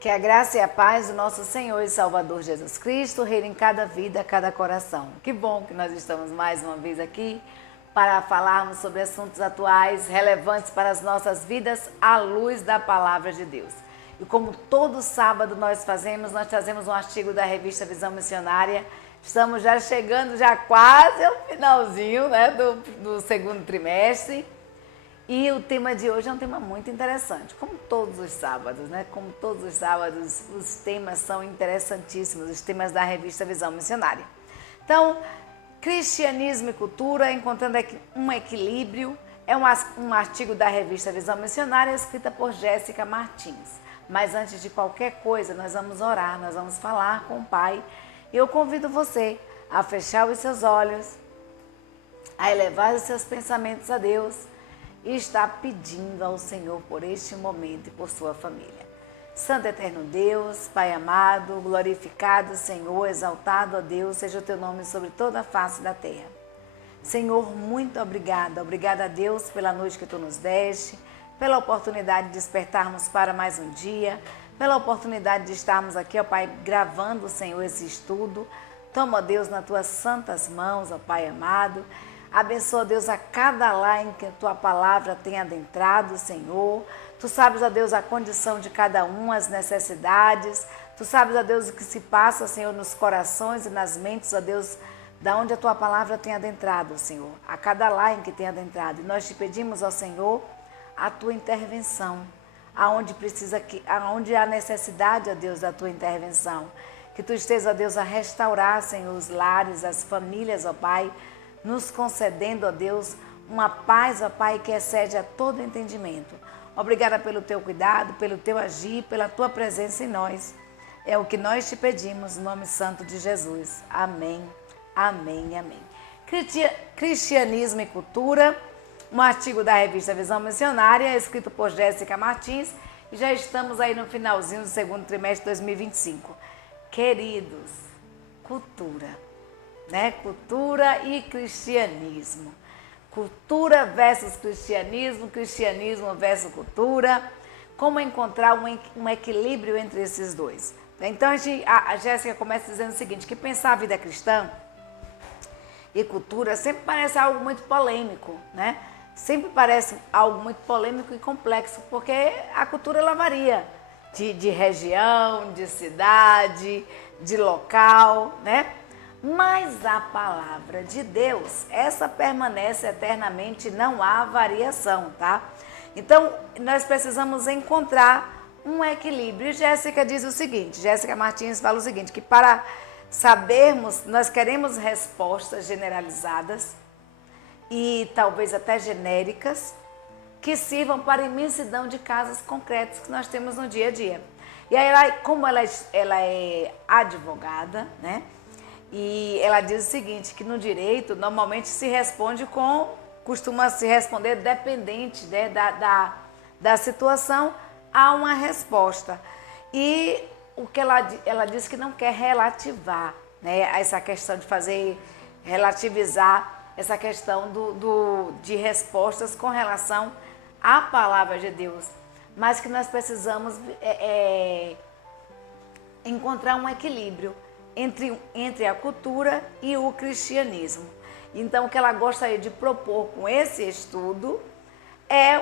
Que a graça e a paz do nosso Senhor e Salvador Jesus Cristo reine em cada vida, cada coração. Que bom que nós estamos mais uma vez aqui para falarmos sobre assuntos atuais, relevantes para as nossas vidas, à luz da Palavra de Deus. E como todo sábado nós trazemos um artigo da revista Visão Missionária. Estamos já chegando quase ao finalzinho, né, do segundo trimestre. E o tema de hoje é um tema muito interessante, como todos os sábados, né? Como todos os sábados, os temas são interessantíssimos, os temas da revista Visão Missionária. Então, cristianismo e cultura, encontrando um equilíbrio, é um artigo da revista Visão Missionária, escrita por Jéssica Martins. Mas antes de qualquer coisa, nós vamos orar, nós vamos falar com o Pai. Eu convido você a fechar os seus olhos, a elevar os seus pensamentos a Deus, e está pedindo ao Senhor por este momento e por sua família. Santo Eterno Deus, Pai amado, glorificado Senhor, exaltado ó Deus, seja o teu nome sobre toda a face da terra. Senhor, muito obrigada. Obrigada a Deus pela noite que tu nos deste, pela oportunidade de despertarmos para mais um dia, pela oportunidade de estarmos aqui, ó Pai, gravando, Senhor, esse estudo. Toma, ó Deus, nas tuas santas mãos, ó Pai amado. Abençoa, Deus, a cada lar em que a Tua palavra tem adentrado, Senhor. Tu sabes, ó Deus, a condição de cada um, as necessidades. Tu sabes, ó Deus, o que se passa, Senhor, nos corações e nas mentes, ó Deus, da onde a Tua palavra tem adentrado, Senhor. A cada lar em que tem adentrado. E nós te pedimos, ó Senhor, a Tua intervenção. Aonde há necessidade, ó Deus, da Tua intervenção. Que Tu esteja, ó Deus, a restaurar, Senhor, os lares, as famílias, ó Pai, nos concedendo, ó Deus, uma paz, ó Pai, que excede a todo entendimento. Obrigada pelo Teu cuidado, pelo Teu agir, pela Tua presença em nós. É o que nós te pedimos, no nome santo de Jesus. Amém, amém e amém. Cristianismo e cultura, um artigo da revista Visão Missionária, escrito por Jéssica Martins, e já estamos aí no finalzinho do segundo trimestre de 2025. Queridos, cultura, né? Cultura e cristianismo. Cultura versus cristianismo, cristianismo versus cultura. Como encontrar um equilíbrio entre esses dois? Então a Jéssica começa dizendo o seguinte, que pensar a vida cristã e cultura sempre parece algo muito polêmico, né? Sempre parece algo muito polêmico e complexo, porque a cultura ela varia de região, de cidade, de local, né? Mas a palavra de Deus, essa permanece eternamente, não há variação, tá? Então, nós precisamos encontrar um equilíbrio. E Jéssica diz o seguinte, Jéssica Martins fala o seguinte, que para sabermos, nós queremos respostas generalizadas e talvez até genéricas, que sirvam para a imensidão de casos concretos que nós temos no dia a dia. E aí, como ela é advogada, né? E ela diz o seguinte, que no direito normalmente costuma se responder dependente, né, da situação, há uma resposta. E o que ela diz que não quer relativar, né, essa questão de relativizar essa questão de respostas com relação à palavra de Deus, mas que nós precisamos encontrar um equilíbrio entre a cultura e o cristianismo. Então, o que ela gostaria de propor com esse estudo é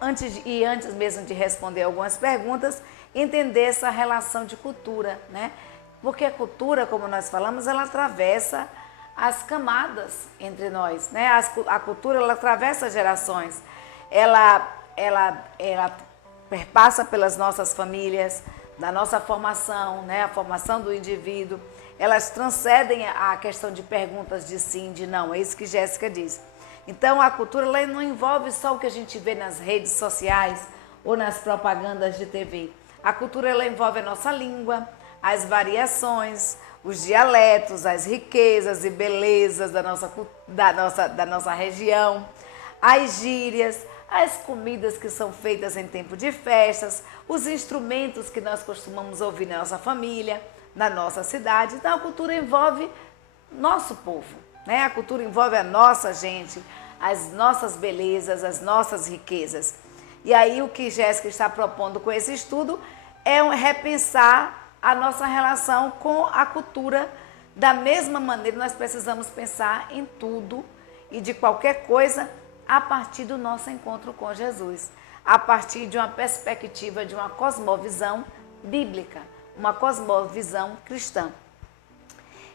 antes mesmo de responder algumas perguntas, entender essa relação de cultura, né? Porque a cultura, como nós falamos, ela atravessa as camadas entre nós, né? A cultura, ela atravessa gerações. Ela perpassa pelas nossas famílias, da nossa formação, né? A formação do indivíduo, elas transcendem a questão de perguntas de sim, de não, é isso que Jéssica diz. Então a cultura ela não envolve só o que a gente vê nas redes sociais ou nas propagandas de TV. A cultura ela envolve a nossa língua, as variações, os dialetos, as riquezas e belezas da nossa região, as gírias, as comidas que são feitas em tempo de festas, os instrumentos que nós costumamos ouvir na nossa família, na nossa cidade. Então a cultura envolve nosso povo, né? A cultura envolve a nossa gente, as nossas belezas, as nossas riquezas. E aí o que Jéssica está propondo com esse estudo é repensar a nossa relação com a cultura. Da mesma maneira, nós precisamos pensar em tudo e de qualquer coisa a partir do nosso encontro com Jesus, a partir de uma perspectiva, de uma cosmovisão bíblica, uma cosmovisão cristã.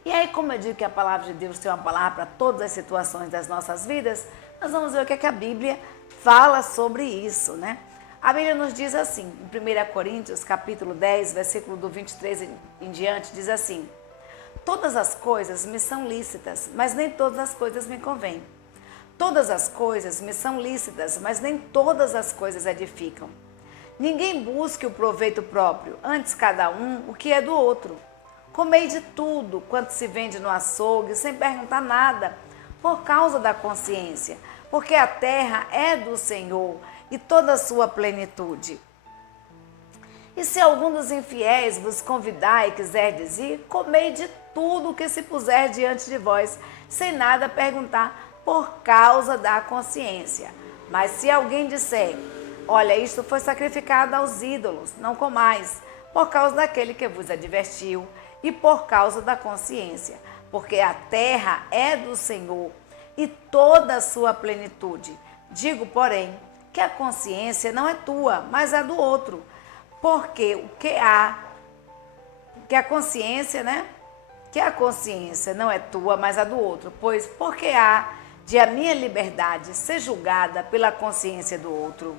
E aí, como eu digo que a palavra de Deus tem uma palavra para todas as situações das nossas vidas, nós vamos ver o que é que a Bíblia fala sobre isso, né? A Bíblia nos diz assim, em 1 Coríntios, capítulo 10, versículo do 23 em diante, diz assim: todas as coisas me são lícitas, mas nem todas as coisas me convêm. Todas as coisas me são lícitas, mas nem todas as coisas edificam. Ninguém busque o proveito próprio, antes cada um o que é do outro. Comei de tudo quanto se vende no açougue, sem perguntar nada, por causa da consciência, porque a terra é do Senhor e toda a sua plenitude. E se algum dos infiéis vos convidar e quiserdes ir, comei de tudo que se puser diante de vós, sem nada perguntar, por causa da consciência. Mas se alguém disser, olha, isto foi sacrificado aos ídolos, não comais, por causa daquele que vos advertiu, e por causa da consciência, porque a terra é do Senhor e toda a sua plenitude. Digo, porém, que a consciência não é tua, mas é do outro, porque a consciência não é tua, mas a do outro, pois porque há de a minha liberdade ser julgada pela consciência do outro.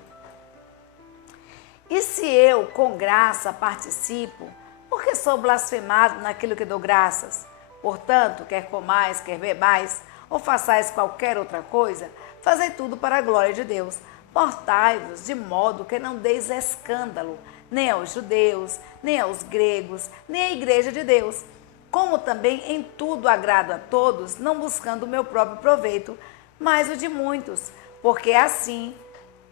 E se eu, com graça, participo, porque sou blasfemado naquilo que dou graças? Portanto, quer comais, quer bebais, ou façais qualquer outra coisa, fazei tudo para a glória de Deus. Portai-vos de modo que não deis escândalo, nem aos judeus, nem aos gregos, nem à igreja de Deus. Como também em tudo agrado a todos, não buscando o meu próprio proveito, mas o de muitos,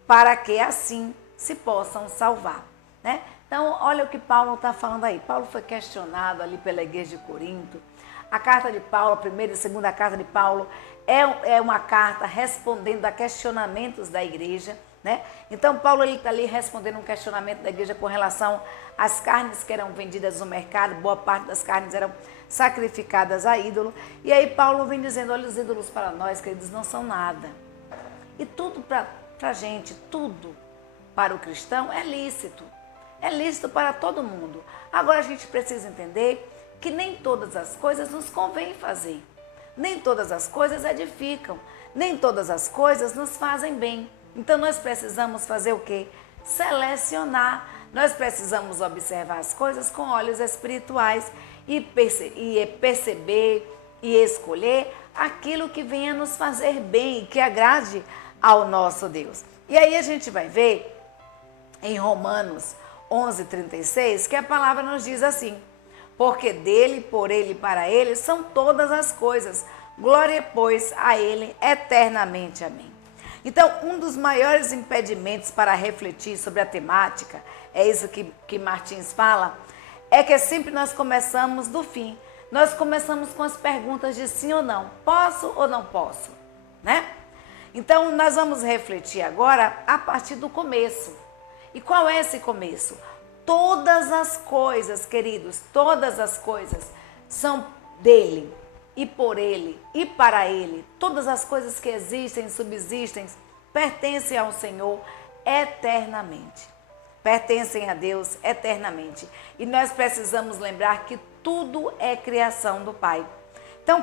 para que assim se possam salvar, né? Então, olha o que Paulo está falando aí. Paulo foi questionado ali pela igreja de Corinto. A carta de Paulo, a primeira e segunda carta de Paulo, é uma carta respondendo a questionamentos da igreja, né? Então, Paulo está ali respondendo um questionamento da igreja com relação às carnes que eram vendidas no mercado. Boa parte das carnes eram sacrificadas a ídolo. E aí Paulo vem dizendo, olha, os ídolos para nós, queridos, não são nada. E tudo para a gente, tudo para o cristão é lícito. É lícito para todo mundo. Agora a gente precisa entender que nem todas as coisas nos convém fazer. Nem todas as coisas edificam. Nem todas as coisas nos fazem bem. Então nós precisamos fazer o quê? Selecionar. Nós precisamos observar as coisas com olhos espirituais e perceber e escolher aquilo que venha nos fazer bem e que agrade ao nosso Deus. E aí a gente vai ver em Romanos 11:36, que a palavra nos diz assim: porque dele, por ele e para ele são todas as coisas. Glória, pois, a ele eternamente. Amém. Então, um dos maiores impedimentos para refletir sobre a temática, é isso que Martins fala, é que sempre nós começamos do fim. Nós começamos com as perguntas de sim ou não, posso ou não posso, né? Então, nós vamos refletir agora a partir do começo. E qual é esse começo? Todas as coisas, queridos, todas as coisas são dele, e por ele, e para ele. Todas as coisas que existem, subsistem, pertencem ao Senhor eternamente. Pertencem a Deus eternamente. E nós precisamos lembrar que tudo é criação do Pai. Então,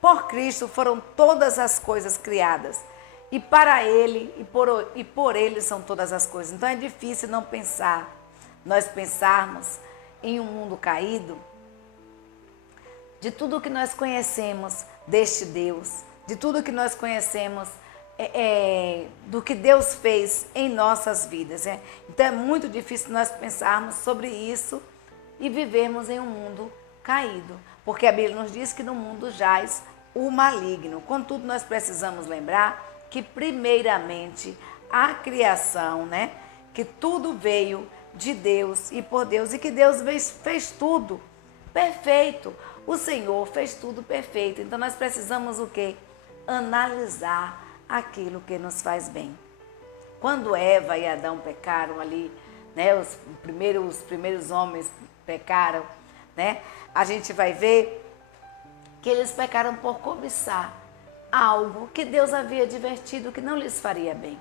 por Cristo foram todas as coisas criadas. E para ele e por ele são todas as coisas. Então é difícil não pensar, nós pensarmos em um mundo caído, de tudo que nós conhecemos deste Deus, de tudo que nós conhecemos do que Deus fez em nossas vidas. Então é muito difícil nós pensarmos sobre isso e vivermos em um mundo caído, porque a Bíblia nos diz que no mundo jaz o maligno. Contudo, nós precisamos lembrar que primeiramente a criação, né? Que tudo veio de Deus e por Deus e que Deus fez tudo perfeito. O Senhor fez tudo perfeito. Então nós precisamos o quê? Analisar aquilo que nos faz bem. Quando Eva e Adão pecaram ali, né, os primeiros homens pecaram, né, a gente vai ver que eles pecaram por cobiçar algo que Deus havia advertido que não lhes faria bem.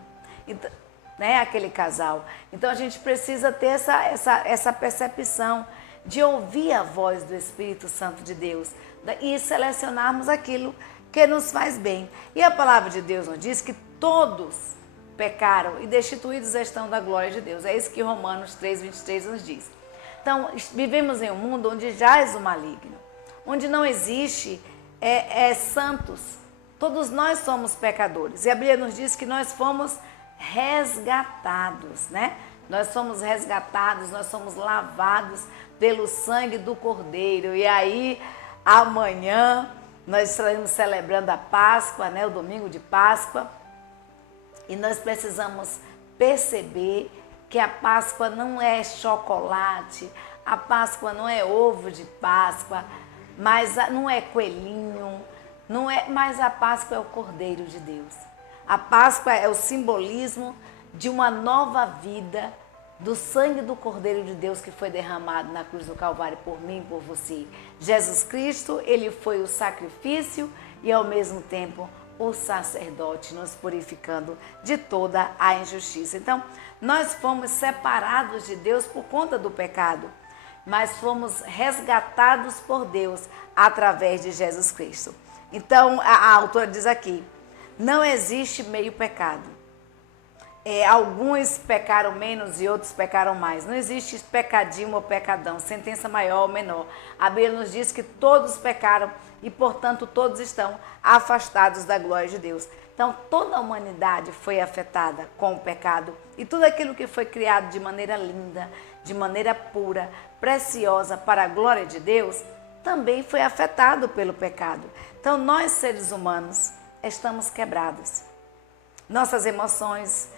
Então, né, aquele casal. Então a gente precisa ter essa percepção de ouvir a voz do Espírito Santo de Deus e selecionarmos aquilo que nos faz bem. E a palavra de Deus nos diz que todos pecaram e destituídos estão da glória de Deus. É isso que Romanos 3:23 nos diz. Então, vivemos em um mundo onde jaz o maligno, onde não existe santos. Todos nós somos pecadores. E a Bíblia nos diz que nós fomos resgatados, né? Nós somos resgatados, nós somos lavados pelo sangue do Cordeiro. E aí, amanhã, nós estaremos celebrando a Páscoa, né? O domingo de Páscoa. E nós precisamos perceber que a Páscoa não é chocolate, a Páscoa não é ovo de Páscoa, mas não é coelhinho, mas a Páscoa é o Cordeiro de Deus. A Páscoa é o simbolismo de uma nova vida, do sangue do Cordeiro de Deus que foi derramado na cruz do Calvário por mim e por você. Jesus Cristo, ele foi o sacrifício e ao mesmo tempo o sacerdote, nos purificando de toda a injustiça. Então, nós fomos separados de Deus por conta do pecado, mas fomos resgatados por Deus através de Jesus Cristo. Então, a autora diz aqui, não existe meio pecado. Alguns pecaram menos e outros pecaram mais. Não existe pecadinho ou pecadão, sentença maior ou menor. A Bíblia nos diz que todos pecaram e, portanto, todos estão afastados da glória de Deus. Então, toda a humanidade foi afetada com o pecado e tudo aquilo que foi criado de maneira linda, de maneira pura, preciosa para a glória de Deus, também foi afetado pelo pecado. Então, nós, seres humanos, estamos quebrados. Nossas emoções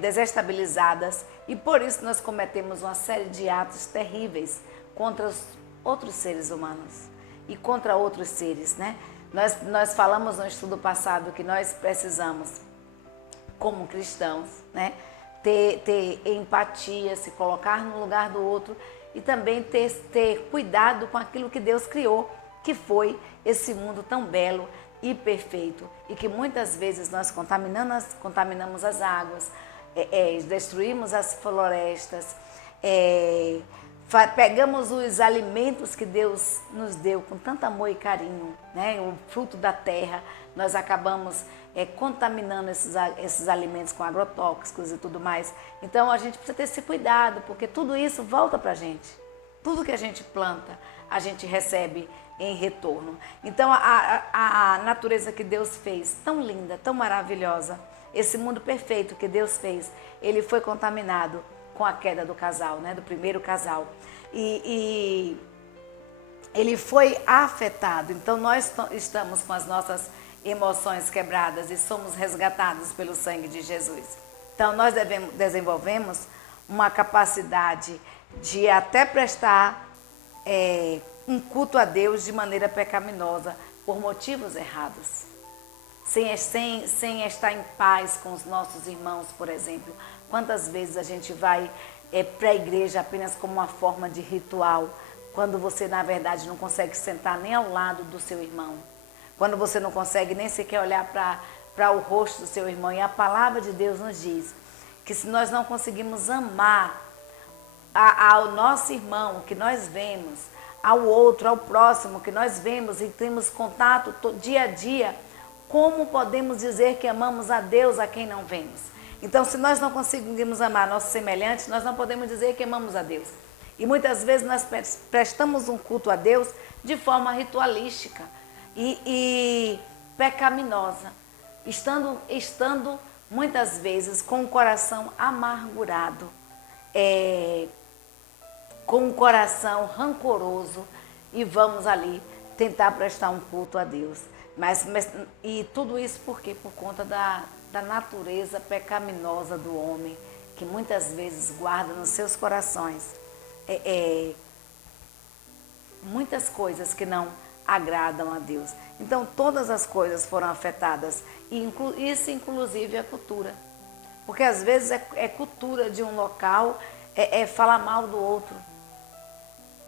desestabilizadas e por isso nós cometemos uma série de atos terríveis contra os outros seres humanos e contra outros seres, né? Nós falamos no estudo passado que nós precisamos, como cristãos, né, ter empatia, se colocar no lugar do outro e também ter cuidado com aquilo que Deus criou, que foi esse mundo tão belo e perfeito, e que muitas vezes nós contaminamos as águas, destruímos as florestas, pegamos os alimentos que Deus nos deu com tanto amor e carinho, né? O fruto da terra, nós acabamos contaminando esses alimentos com agrotóxicos e tudo mais. Então a gente precisa ter esse cuidado, porque tudo isso volta para a gente. Tudo que a gente planta, a gente recebe em retorno. Então a natureza que Deus fez, tão linda, tão maravilhosa, esse mundo perfeito que Deus fez, ele foi contaminado com a queda do casal, né, do primeiro casal. E ele foi afetado. Então nós estamos com as nossas emoções quebradas e somos resgatados pelo sangue de Jesus. Então nós desenvolvemos uma capacidade de até prestar um culto a Deus de maneira pecaminosa, por motivos errados, sem estar em paz com os nossos irmãos, por exemplo. Quantas vezes a gente vai para a igreja apenas como uma forma de ritual, quando você, na verdade, não consegue sentar nem ao lado do seu irmão, quando você não consegue nem sequer olhar para o rosto do seu irmão. E a palavra de Deus nos diz que se nós não conseguimos amar ao nosso irmão que nós vemos, ao outro, ao próximo que nós vemos e temos contato dia a dia, como podemos dizer que amamos a Deus a quem não vemos? Então, se nós não conseguimos amar nossos semelhantes, nós não podemos dizer que amamos a Deus. E muitas vezes nós prestamos um culto a Deus de forma ritualística e pecaminosa, estando muitas vezes com o coração amargurado, com um coração rancoroso, e vamos ali tentar prestar um culto a Deus. E tudo isso por quê? Por conta da natureza pecaminosa do homem, que muitas vezes guarda nos seus corações muitas coisas que não agradam a Deus. Então todas as coisas foram afetadas, e isso inclusive a cultura. Porque às vezes é cultura de um local, falar mal do outro.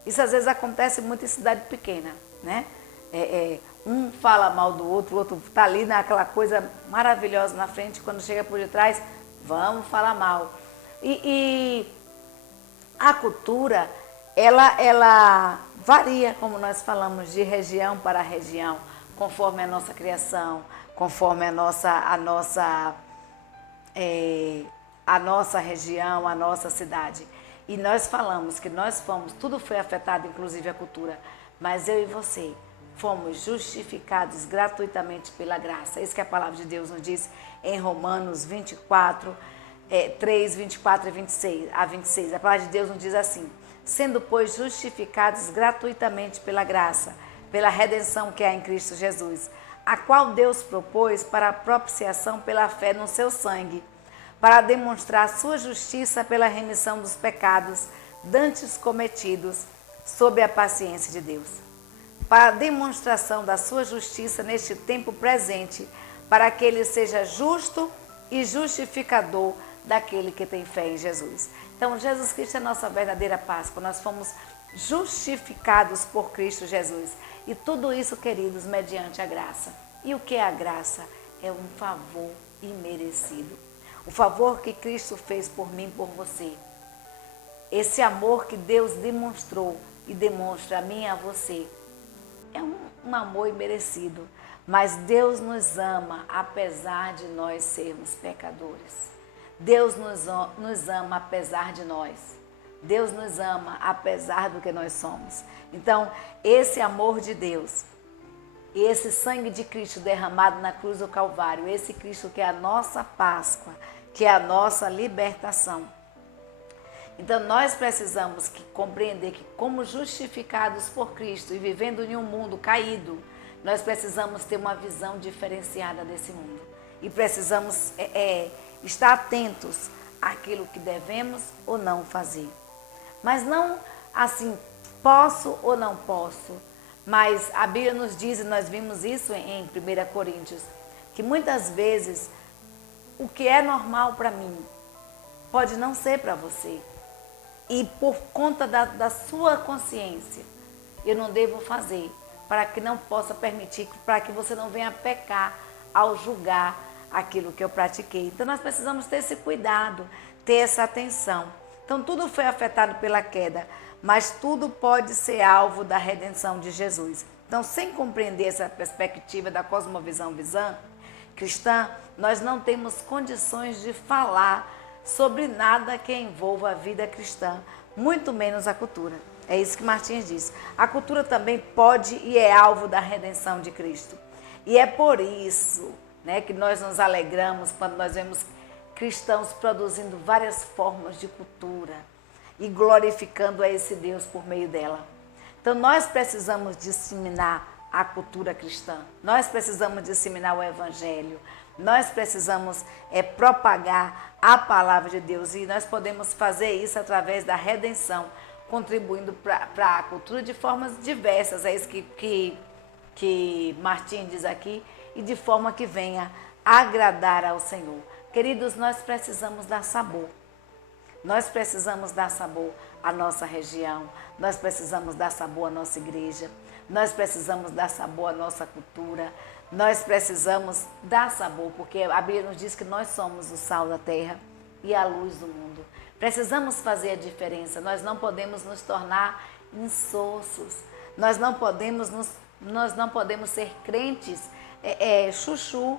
Isso às vezes acontece muito em cidade pequena, né? Um fala mal do outro, o outro está ali naquela coisa maravilhosa na frente, quando chega por detrás, vamos falar mal. E a cultura, ela varia, como nós falamos, de região para região, conforme a nossa criação, conforme a nossa região, a nossa cidade. E nós falamos que nós fomos, tudo foi afetado, inclusive a cultura, mas eu e você fomos justificados gratuitamente pela graça. Isso que a palavra de Deus nos diz em Romanos 24, 3, 24 e 26, a 26. A palavra de Deus nos diz assim: sendo, pois, justificados gratuitamente pela graça, pela redenção que há em Cristo Jesus, a qual Deus propôs para a propiciação pela fé no seu sangue, para demonstrar a sua justiça pela remissão dos pecados dantes cometidos sob a paciência de Deus, para a demonstração da sua justiça neste tempo presente, para que ele seja justo e justificador daquele que tem fé em Jesus. Então, Jesus Cristo é a nossa verdadeira Páscoa. Nós fomos justificados por Cristo Jesus. E tudo isso, queridos, mediante a graça. E o que é a graça? É um favor imerecido. O favor que Cristo fez por mim, por você. Esse amor que Deus demonstrou e demonstra a mim e a você. É um amor imerecido. Mas Deus nos ama apesar de nós sermos pecadores. Deus nos ama apesar de nós. Deus nos ama apesar do que nós somos. Então, esse amor de Deus, esse sangue de Cristo derramado na cruz do Calvário, esse Cristo que é a nossa Páscoa, que é a nossa libertação. Então, nós precisamos compreender que, como justificados por Cristo e vivendo em um mundo caído, nós precisamos ter uma visão diferenciada desse mundo. E precisamos estar atentos àquilo que devemos ou não fazer. Mas não assim, posso ou não posso. Mas a Bíblia nos diz, e nós vimos isso em 1 Coríntios, que muitas vezes o que é normal para mim pode não ser para você. E por conta da sua consciência, eu não devo fazer, para que não possa permitir, para que você não venha pecar ao julgar aquilo que eu pratiquei. Então nós precisamos ter esse cuidado, ter essa atenção. Então tudo foi afetado pela queda, mas tudo pode ser alvo da redenção de Jesus. Então, sem compreender essa perspectiva da cosmovisão cristã, nós não temos condições de falar sobre nada que envolva a vida cristã, muito menos a cultura. É isso que Martins diz. A cultura também pode e é alvo da redenção de Cristo. E é por isso, né, que nós nos alegramos quando nós vemos cristãos produzindo várias formas de cultura e glorificando a esse Deus por meio dela. Então nós precisamos disseminar a cultura cristã, nós precisamos disseminar o evangelho, nós precisamos propagar a palavra de Deus, e nós podemos fazer isso através da redenção, contribuindo para a cultura de formas diversas. É isso que Martim diz aqui, e de forma que venha agradar ao Senhor. Queridos, nós precisamos dar sabor. Nós precisamos dar sabor à nossa região, nós precisamos dar sabor à nossa igreja, nós precisamos dar sabor à nossa cultura, nós precisamos dar sabor, porque a Bíblia nos diz que nós somos o sal da terra e a luz do mundo. Precisamos fazer a diferença, nós não podemos nos tornar insossos, nós não podemos ser crentes chuchu.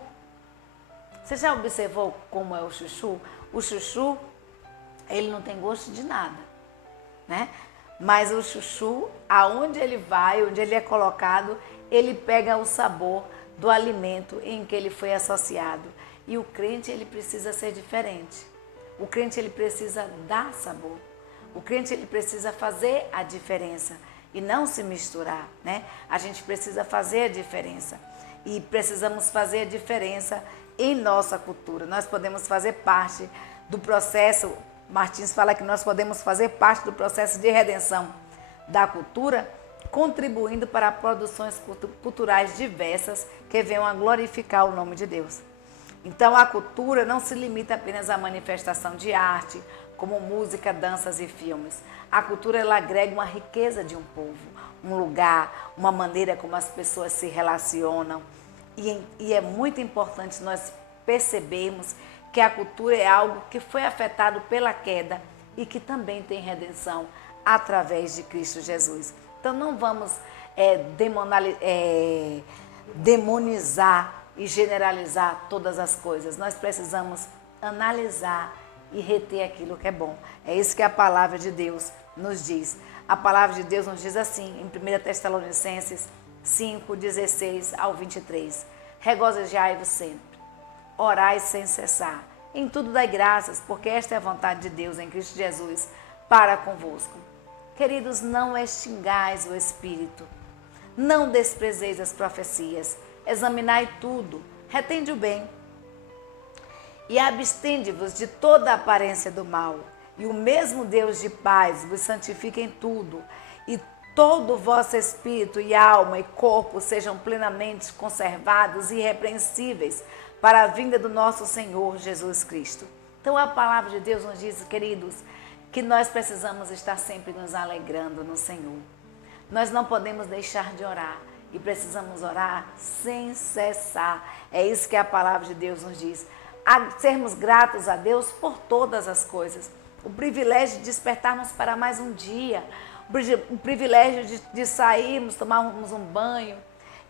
Você já observou como é o chuchu? O chuchu, ele não tem gosto de nada, né? Mas o chuchu, aonde ele vai, onde ele é colocado, ele pega o sabor do alimento em que ele foi associado. E o crente, ele precisa ser diferente. O crente, ele precisa dar sabor. O crente, ele precisa fazer a diferença e não se misturar, né? A gente precisa fazer a diferença e precisamos fazer a diferença em nossa cultura. Nós podemos fazer parte do processo. Martins fala que nós podemos fazer parte do processo de redenção da cultura contribuindo para produções culturais diversas que venham a glorificar o nome de Deus. Então, a cultura não se limita apenas à manifestação de arte, como música, danças e filmes. A cultura, ela agrega uma riqueza de um povo, um lugar, uma maneira como as pessoas se relacionam. E é muito importante nós percebermos que a cultura é algo que foi afetado pela queda e que também tem redenção através de Cristo Jesus. Então, não vamos demonizar e generalizar todas as coisas. Nós precisamos analisar e reter aquilo que é bom. É isso que a palavra de Deus nos diz. A palavra de Deus nos diz assim, em 1 Tessalonicenses 5, 16 ao 23. Regozijai-vos sempre, orai sem cessar. Em tudo dai graças, porque esta é a vontade de Deus em Cristo Jesus para convosco. Queridos, não extingais o Espírito, não desprezeis as profecias, examinai tudo, retende o bem e abstende-vos de toda a aparência do mal. E o mesmo Deus de paz vos santifique em tudo, e todo o vosso espírito e alma e corpo sejam plenamente conservados e irrepreensíveis para a vinda do nosso Senhor Jesus Cristo. Então a palavra de Deus nos diz, queridos, que nós precisamos estar sempre nos alegrando no Senhor. Nós não podemos deixar de orar e precisamos orar sem cessar. É isso que a palavra de Deus nos diz. A sermos gratos a Deus por todas as coisas. O privilégio de despertarmos para mais um dia. O privilégio de sairmos, tomarmos um banho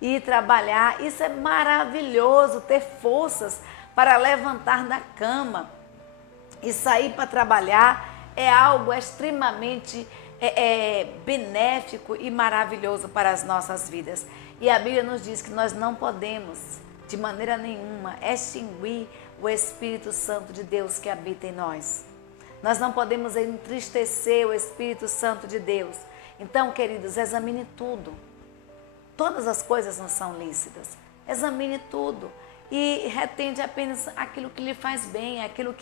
e ir trabalhar. Isso é maravilhoso, ter forças para levantar da cama e sair para trabalhar é algo extremamente benéfico e maravilhoso para as nossas vidas. E a Bíblia nos diz que nós não podemos, de maneira nenhuma, extinguir o Espírito Santo de Deus que habita em nós. Nós não podemos entristecer o Espírito Santo de Deus. Então, queridos, examine tudo. Todas as coisas não são lícitas. Examine tudo e retende apenas aquilo que lhe faz bem, aquilo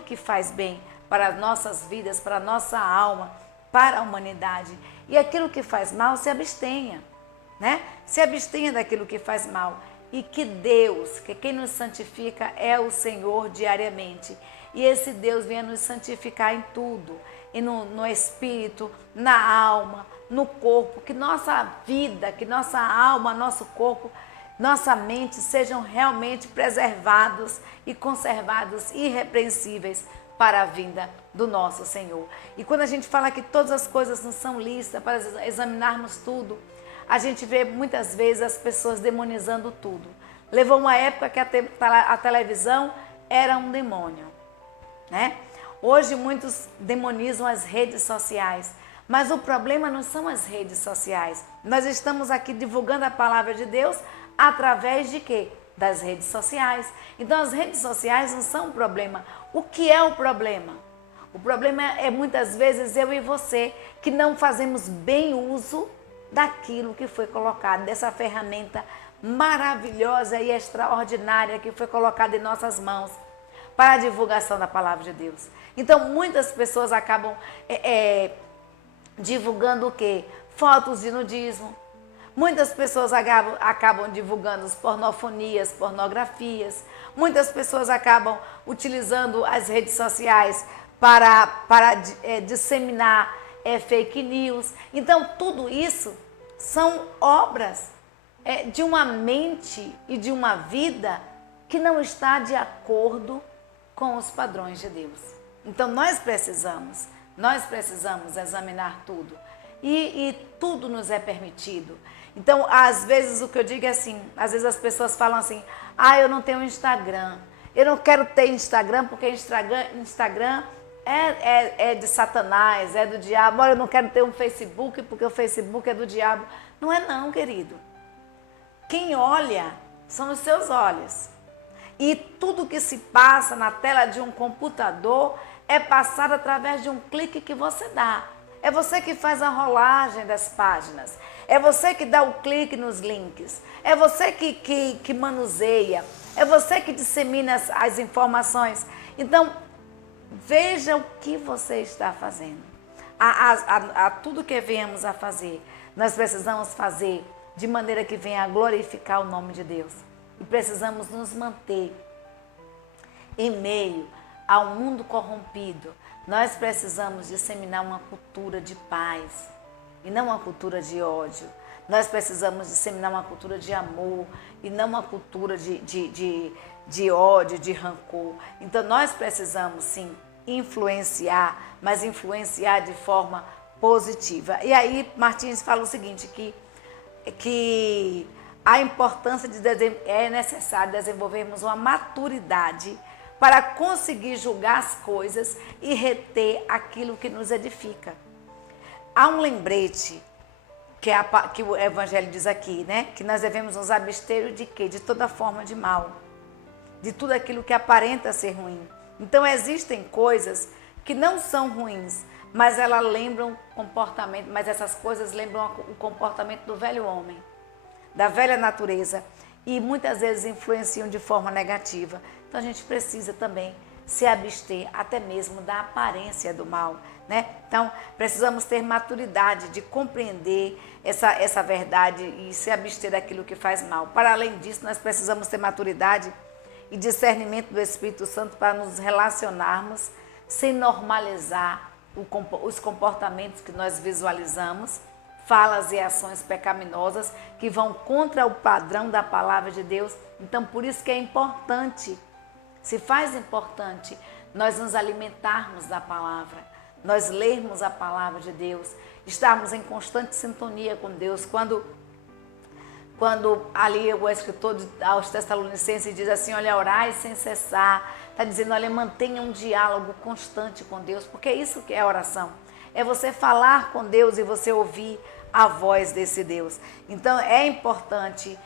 que faz bem para as nossas vidas, para a nossa alma, para a humanidade. E aquilo que faz mal, se abstenha, né? Se abstenha daquilo que faz mal. E que Deus, que quem nos santifica é o Senhor diariamente. E esse Deus venha nos santificar em tudo, e no espírito, na alma, no corpo, que nossa vida, que nossa alma, nosso corpo, nossa mente sejam realmente preservados e conservados irrepreensíveis para a vinda do nosso Senhor. E quando a gente fala que todas as coisas não são lícitas, para examinarmos tudo, a gente vê muitas vezes as pessoas demonizando tudo. Levou uma época que a televisão era um demônio, né? Hoje muitos demonizam as redes sociais, mas o problema não são as redes sociais. Nós estamos aqui divulgando a palavra de Deus através de quê? Das redes sociais. Então as redes sociais não são um problema. O que é o problema? O problema é muitas vezes eu e você que não fazemos bem uso daquilo que foi colocado, dessa ferramenta maravilhosa e extraordinária que foi colocada em nossas mãos para a divulgação da palavra de Deus. Então muitas pessoas acabam divulgando o quê? Fotos de nudismo. Muitas pessoas acabam divulgando as pornofonias, pornografias. Muitas pessoas acabam utilizando as redes sociais para disseminar fake news. Então, tudo isso são obras de uma mente e de uma vida que não está de acordo com os padrões de Deus. Então, nós precisamos examinar tudo. E tudo nos é permitido. Então, às vezes, o que eu digo é assim, às vezes as pessoas falam assim, eu não tenho Instagram, eu não quero ter Instagram porque Instagram é de Satanás, é do diabo. Olha, eu não quero ter um Facebook porque o Facebook é do diabo. Não é não, querido. Quem olha são os seus olhos. E tudo que se passa na tela de um computador é passado através de um clique que você dá. É você que faz a rolagem das páginas. É você que dá o clique nos links. É você que manuseia. É você que dissemina as informações. Então, veja o que você está fazendo. A tudo que viemos a fazer. Nós precisamos fazer de maneira que venha a glorificar o nome de Deus. E precisamos nos manter em meio a um mundo corrompido. Nós precisamos disseminar uma cultura de paz e não uma cultura de ódio. Nós precisamos disseminar uma cultura de amor e não uma cultura de ódio, de rancor. Então nós precisamos sim influenciar, mas influenciar de forma positiva. E aí Martins fala o seguinte, que a importância é necessário desenvolvermos uma maturidade para conseguir julgar as coisas e reter aquilo que nos edifica. Há um lembrete que o Evangelho diz aqui, né? Que nós devemos nos abster de quê? De toda forma de mal, de tudo aquilo que aparenta ser ruim. Então existem coisas que não são ruins, mas elas lembram comportamento, mas essas coisas lembram o comportamento do velho homem, da velha natureza, e muitas vezes influenciam de forma negativa. Então a gente precisa também se abster até mesmo da aparência do mal, né? Então precisamos ter maturidade de compreender essa verdade e se abster daquilo que faz mal. Para além disso, nós precisamos ter maturidade e discernimento do Espírito Santo para nos relacionarmos sem normalizar os comportamentos que nós visualizamos, falas e ações pecaminosas que vão contra o padrão da palavra de Deus. Então, por isso que é importante, se faz importante, nós nos alimentarmos da palavra, nós lermos a palavra de Deus, estarmos em constante sintonia com Deus. Quando ali o escritor aos Tessalonicenses diz assim, olha, orai sem cessar, está dizendo, olha, mantenha um diálogo constante com Deus, porque é isso que é oração, é você falar com Deus e você ouvir a voz desse Deus. Então é importante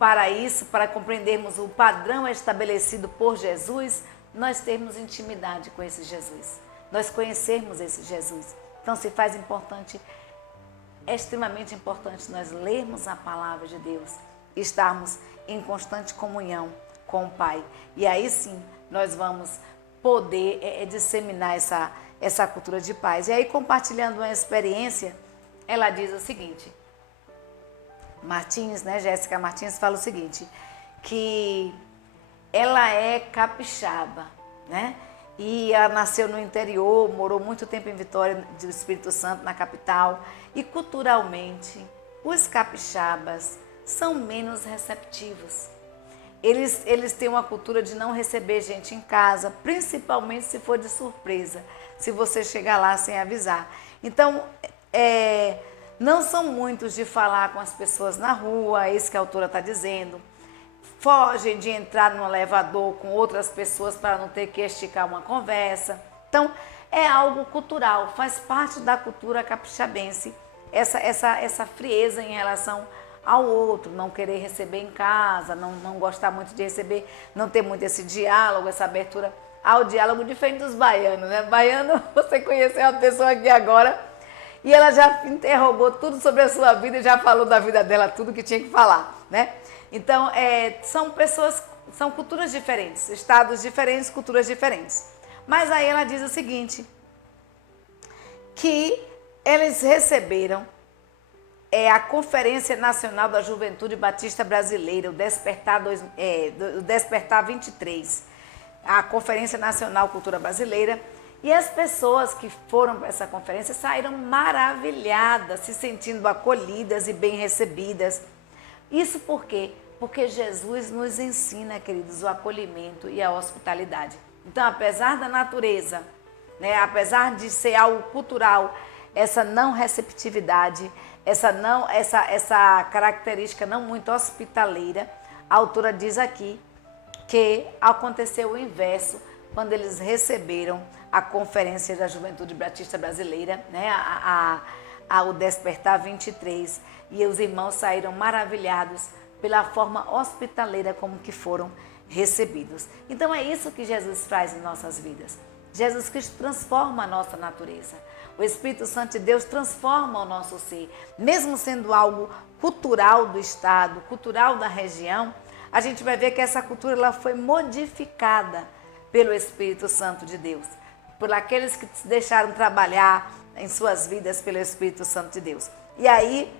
para isso, para compreendermos o padrão estabelecido por Jesus, nós termos intimidade com esse Jesus, nós conhecermos esse Jesus. Então se faz importante, é extremamente importante nós lermos a palavra de Deus, estarmos em constante comunhão com o Pai. E aí sim, nós vamos poder disseminar essa cultura de paz. E aí, compartilhando uma experiência, ela diz o seguinte, Martins, né, Jéssica Martins fala o seguinte, que ela é capixaba, né? E ela nasceu no interior, morou muito tempo em Vitória do Espírito Santo, na capital. E culturalmente, os capixabas são menos receptivos. Eles têm uma cultura de não receber gente em casa, principalmente se for de surpresa, se você chegar lá sem avisar. Então, não são muitos de falar com as pessoas na rua, é isso que a autora está dizendo. Fogem de entrar no elevador com outras pessoas para não ter que esticar uma conversa. Então, é algo cultural, faz parte da cultura capixabense, essa frieza em relação ao outro, não querer receber em casa, não gostar muito de receber, não ter muito esse diálogo, essa abertura ao diálogo, diferente dos baianos, né? Baiano, você conheceu uma pessoa aqui agora e ela já interrogou tudo sobre a sua vida e já falou da vida dela, tudo que tinha que falar, né? Então, são pessoas, são culturas diferentes, estados diferentes, culturas diferentes. Mas aí ela diz o seguinte, que eles receberam a Conferência Nacional da Juventude Batista Brasileira, o Despertar 23, a Conferência Nacional Cultura Brasileira, e as pessoas que foram para essa conferência saíram maravilhadas, se sentindo acolhidas e bem recebidas. Isso por quê? Porque Jesus nos ensina, queridos, o acolhimento e a hospitalidade. Então, apesar da natureza, né, apesar de ser algo cultural, essa não receptividade, essa característica não muito hospitaleira, a autora diz aqui que aconteceu o inverso quando eles receberam a Conferência da Juventude Batista Brasileira, né, o Despertar 23, e os irmãos saíram maravilhados pela forma hospitaleira como que foram recebidos. Então é isso que Jesus faz em nossas vidas. Jesus Cristo transforma a nossa natureza. O Espírito Santo de Deus transforma o nosso ser. Mesmo sendo algo cultural do estado, cultural da região, a gente vai ver que essa cultura ela foi modificada pelo Espírito Santo de Deus, por aqueles que se deixaram trabalhar em suas vidas pelo Espírito Santo de Deus. E aí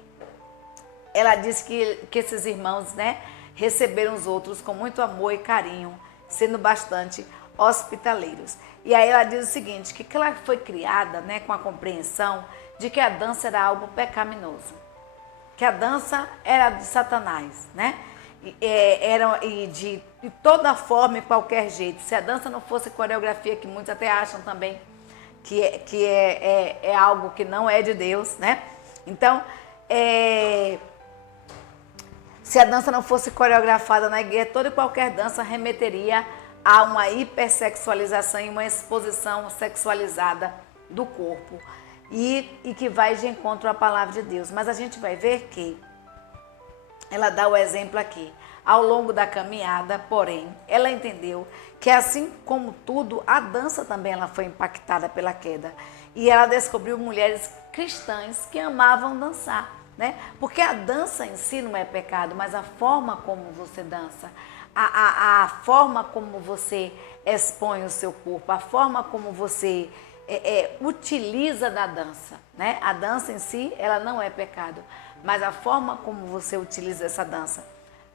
ela diz que esses irmãos, né, receberam os outros com muito amor e carinho, sendo bastante hospitaleiros. E aí ela diz o seguinte, que ela foi criada, né, com a compreensão de que a dança era algo pecaminoso, que a dança era de Satanás, né? E de toda forma e qualquer jeito. Se a dança não fosse coreografia, que muitos até acham também que é algo que não é de Deus, né? Então, se a dança não fosse coreografada na igreja, toda e qualquer dança remeteria a uma hipersexualização e uma exposição sexualizada do corpo e que vai de encontro à palavra de Deus. Mas a gente vai ver que ela dá o exemplo aqui. Ao longo da caminhada, porém, ela entendeu que assim como tudo, a dança também ela foi impactada pela queda. E ela descobriu mulheres cristãs que amavam dançar, né? Porque a dança em si não é pecado, mas a forma como você dança, a forma como você expõe o seu corpo, a forma como você utiliza da dança, né? A dança em si, ela não é pecado, mas a forma como você utiliza essa dança,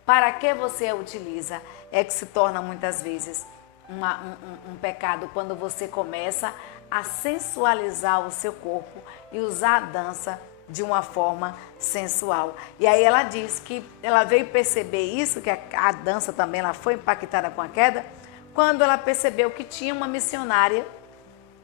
para que você a utiliza, é que se torna muitas vezes um pecado, quando você começa a sensualizar o seu corpo e usar a dança de uma forma sensual. E aí ela diz que ela veio perceber isso, que a dança também ela foi impactada com a queda, quando ela percebeu que tinha uma missionária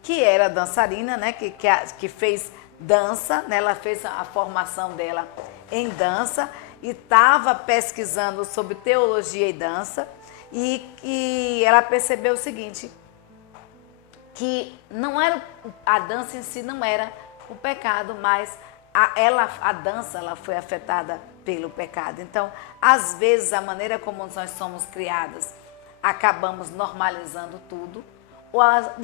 que era dançarina, né, que fez dança, né, ela fez a formação dela em dança e estava pesquisando sobre teologia e dança, e ela percebeu o seguinte, que não era a dança em si não era o pecado, mas a dança ela foi afetada pelo pecado. Então, às vezes, a maneira como nós somos criadas, acabamos normalizando tudo, ou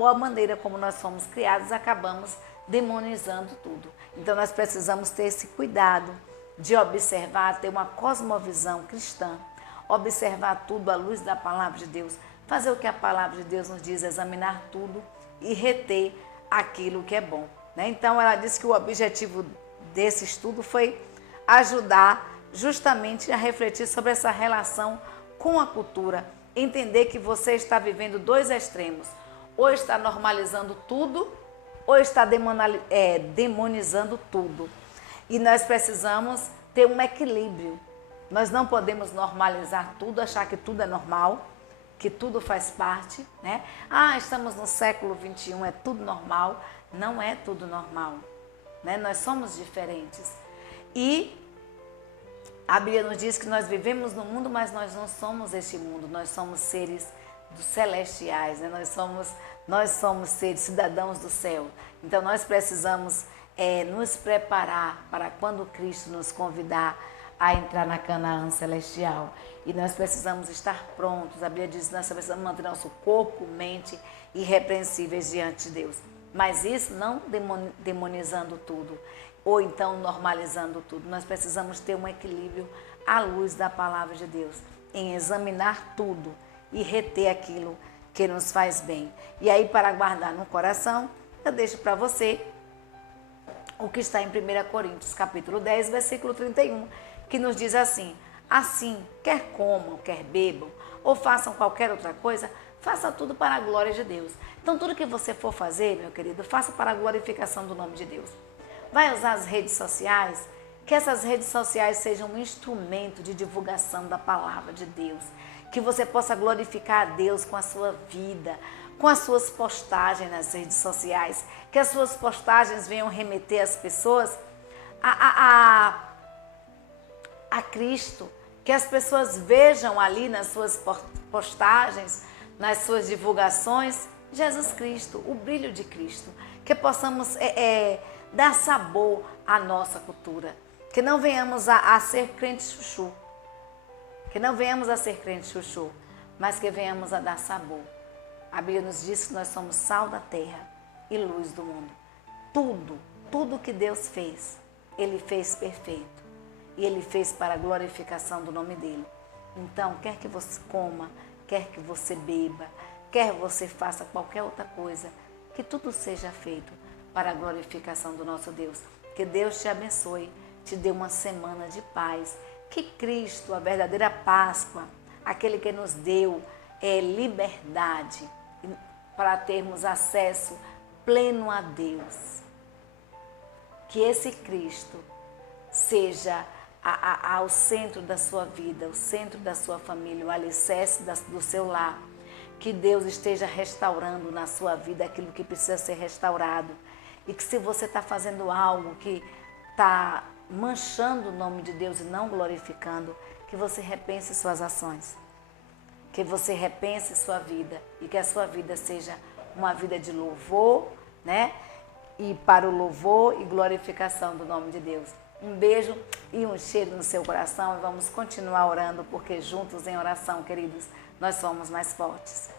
a maneira como nós somos criados, acabamos demonizando tudo. Então, nós precisamos ter esse cuidado de observar, ter uma cosmovisão cristã, observar tudo à luz da palavra de Deus, fazer o que a palavra de Deus nos diz, examinar tudo e reter aquilo que é bom, né? Então, ela disse que o objetivo desse estudo foi ajudar justamente a refletir sobre essa relação com a cultura, entender que você está vivendo dois extremos, ou está normalizando tudo, ou está demonizando tudo. E nós precisamos ter um equilíbrio. Nós não podemos normalizar tudo, achar que tudo é normal, que tudo faz parte, né? Estamos no século 21, é tudo normal. Não é tudo normal, né? Nós somos diferentes. E a Bíblia nos diz que nós vivemos no mundo, mas nós não somos este mundo. Nós somos seres dos celestiais, né? Nós somos seres, cidadãos do céu. Então nós precisamos nos preparar para quando Cristo nos convidar a entrar na Canaã celestial. E nós precisamos estar prontos. A Bíblia diz que nós precisamos manter nosso corpo, mente irrepreensíveis diante de Deus. Mas isso não demonizando tudo, ou então normalizando tudo. Nós precisamos ter um equilíbrio à luz da palavra de Deus, em examinar tudo e reter aquilo que nos faz bem. E aí, para guardar no coração, eu deixo para você o que está em 1 Coríntios, capítulo 10, versículo 31, que nos diz assim: assim, quer comam, quer bebam, ou façam qualquer outra coisa, faça tudo para a glória de Deus. Então, tudo que você for fazer, meu querido, faça para a glorificação do nome de Deus. Vai usar as redes sociais, que essas redes sociais sejam um instrumento de divulgação da palavra de Deus, que você possa glorificar a Deus com a sua vida, com as suas postagens nas redes sociais, que as suas postagens venham remeter as pessoas a Cristo, que as pessoas vejam ali nas suas postagens, nas suas divulgações, Jesus Cristo, o brilho de Cristo, que possamos dar sabor à nossa cultura, que não venhamos a ser crente chuchu, mas que venhamos a dar sabor. A Bíblia nos diz que nós somos sal da terra e luz do mundo. Tudo que Deus fez, Ele fez perfeito. E Ele fez para a glorificação do nome dEle. Então, quer que você coma, quer que você beba, quer você faça qualquer outra coisa, que tudo seja feito para a glorificação do nosso Deus. Que Deus te abençoe, te dê uma semana de paz. Que Cristo, a verdadeira Páscoa, aquele que nos deu liberdade para termos acesso pleno a Deus. Que esse Cristo seja ao centro da sua vida, o centro da sua família, o alicerce do seu lar. Que Deus esteja restaurando na sua vida aquilo que precisa ser restaurado. E que se você está fazendo algo que está manchando o nome de Deus e não glorificando, que você repense suas ações. Que você repense sua vida e que a sua vida seja uma vida de louvor, né? E para o louvor e glorificação do nome de Deus. Um beijo e um cheiro no seu coração e vamos continuar orando, porque juntos em oração, queridos, nós somos mais fortes.